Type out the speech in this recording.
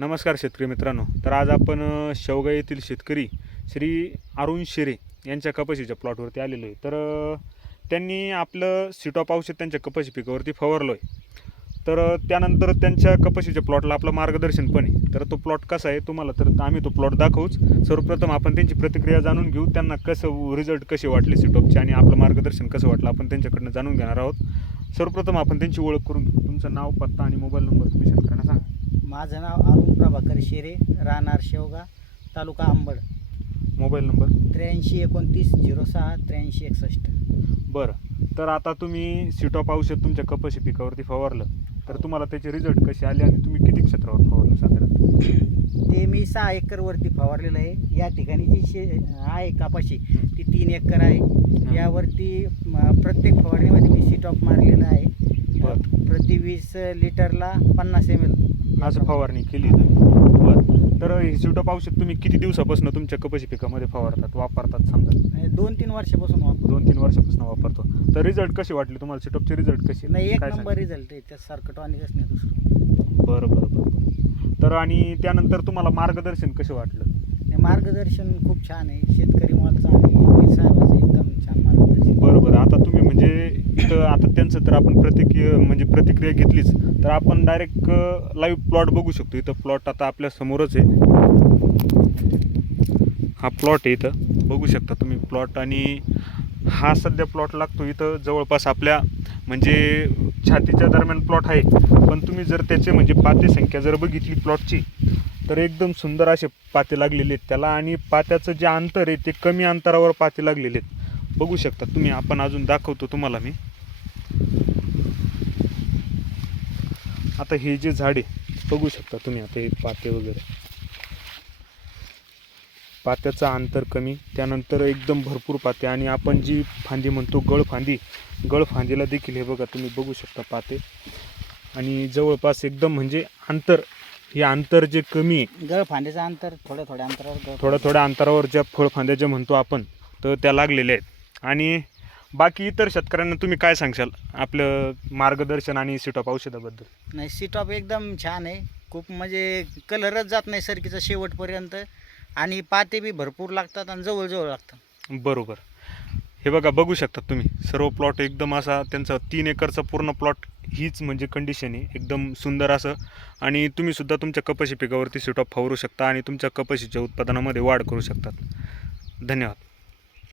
नमस्कार शेतकरी मित्रांनो. तर आज आपण शेवगा येथील शेतकरी श्री अरुण शिरे यांच्या कपाशीच्या प्लॉटवरती आलेलो आहे. तर त्यांनी आपलं सिटॉप औषध त्यांच्या कपाशी पिकावरती फवारलो आहे तर त्यानंतर त्यांच्या कपाशीच्या प्लॉटला आपलं मार्गदर्शन पण आहे. तर तो प्लॉट कसा आहे तुम्हाला तर आम्ही तो प्लॉट दाखवूच. सर्वप्रथम आपण त्यांची प्रतिक्रिया जाणून घेऊ त्यांना कसं रिझल्ट कसे वाटले सिटॉपचे आणि आपलं मार्गदर्शन कसं वाटलं आपण त्यांच्याकडनं जाणून घेणार आहोत. सर्वप्रथम आपण त्यांची ओळख करून घेऊ. तुमचं नाव पत्ता आणि मोबाईल नंबर तुम्ही शेतकऱ्यांना सांगा. माझं नाव अरुण प्रभाकर शिरे राहणार शेवगा तालुका अंबड. Mobile number? त्र्याऐंशी एकोणतीस झिरो सहा त्र्याऐंशी एकसष्ट. बरं. तर आता तुम्ही सिटॉप औषध तुमच्या कपाशी पिकावरती फवारलं. तर तुम्हाला त्याचे रिझल्ट कसे आले आणि तुम्ही किती क्षेत्रावर फवारलं साधारण? ते मी सहा एकरवरती फवारलेलं आहे. या ठिकाणी जी शे आहे कापाशी ती तीन एकर आहे. यावरती म, प्रत्येक फवारणीमध्ये मी सीटॉप मारलेलं आहे. बरं. प्रति वीस लिटरला पन्नास एम एल असं फवारणी केली तुम्ही. बरं. तर हे सिटॉप औषध तुम्ही किती दिवसापासून तुमच्या कपाशी पिकामध्ये फवारतात वापरतात समजा? दोन तीन वर्षापासून वापर दोन तीन वर्षापासून वापरतो. तर रिझल्ट कसे वाटले तुम्हाला? सिटॉपचे रिझल्ट कसे नाही एक काय नंबर रिझल्ट आहे. त्यासारखं टॉनिकच नाही दुसरं? बरं बरं बरं तर आणि त्यानंतर तुम्हाला मार्गदर्शन कसं वाटलं? नाही, मार्गदर्शन खूप छान आहे. शेतकरी मॉलचं आणि वीर साहेबाचं एकदम छान मार्गदर्शन बरं बरं आता तुम्ही म्हणजे इथं आता त्यांचं तर आपण प्रतिक्रिय म्हणजे प्रतिक्रिया घेतलीच. तर आपण डायरेक्ट लाईव्ह प्लॉट बघू शकतो. इथं प्लॉट आता आपल्या समोरच आहे. हा प्लॉट आहे इथं. बघू शकता तुम्ही प्लॉट आणि हा सध्या प्लॉट लागतो इथं जवळपास आपल्या म्हणजे छातीच्या दरम्यान प्लॉट आहे. पण तुम्ही जर त्याचे म्हणजे पाते संख्या जर बघितली प्लॉटची तर एकदम सुंदर असे पाते लागलेले आहेत त्याला. आणि पात्याचं जे अंतर आहे ते कमी अंतरावर पाते लागलेले आहेत. बघू शकता तुम्ही. आपण अजून दाखवतो तुम्हाला मी. आता हे जे झाड बघू शकता तुम्ही आता हे पाते वगैरे. पात्याचं अंतर कमी त्यानंतर एकदम भरपूर पाते आणि आपण जी फांदी म्हणतो गळफांदी गळफांदीला देखील हे बघा तुम्ही बघू शकता पाते. आणि जवळपास एकदम म्हणजे अंतर हे अंतर जे कमी आहे गळ फांदीचं अंतर थोड्या थोड्या अंतरावर गळ थोड्या थोड्या अंतरावर ज्या फळफांद्या ज्या म्हणतो आपण तर त्या लागलेल्या आहेत. आणि बाकी इतर शेतकऱ्यांना तुम्ही काय सांगशाल? आपलं मार्गदर्शन आणि सिटॉप औषधाबद्दल. नाही सीटॉप एकदम छान आहे. खूप म्हणजे कलरच जात नाही सरकीचा शेवटपर्यंत. आणि पाते बी भरपूर लागतात आणि जवळजवळ लागतात. बरोबर. हे बघा बघू शकता तुम्ही. सर्व प्लॉट एकदम असा त्यांचा तीन एकरचा पूर्ण प्लॉट हीच म्हणजे कंडिशन आहे. एकदम सुंदर असं. आणि तुम्ही सुद्धा तुमच्या कपाशी पिकावरती सिटॉप फवारू शकता आणि तुमच्या कपाशीच्या उत्पादनामध्ये वाढ करू शकतात. धन्यवाद.